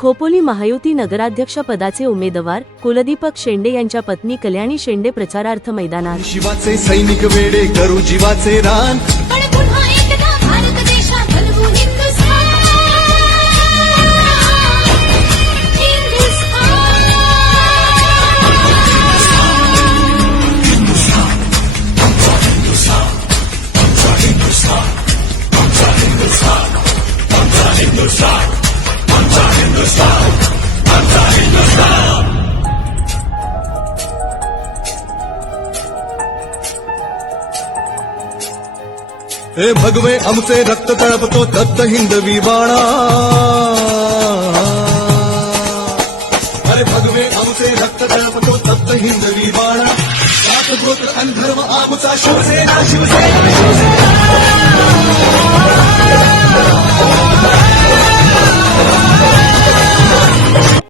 खोपोली महायुती नगराध्यक्ष पदाचे उमेदवार कुलदीपक शेंडे यांच्या पत्नी कल्याणी शेंडे प्रचारार्थ मैदानात। शिवाचे सैनिक वेडे करू जीवाचे रान, पण पुन्हा एकदा भारत देशात घडवू हिंदुस्थान। हे भगवे आमचे रक्त तळपतो दत्त हिंदवी बाणा, अरे भगवे आमचे रक्त तळपतो दत्त हिंदवी बाणा, जात गोत्र आणि धर्म आमचा शिवसेना शिवसेना शिवसेना।